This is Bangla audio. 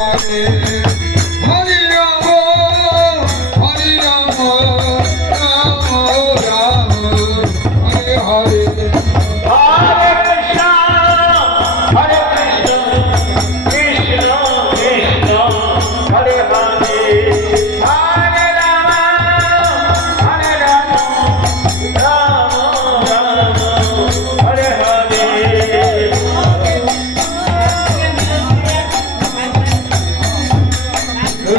হরি রাম হরি রাম।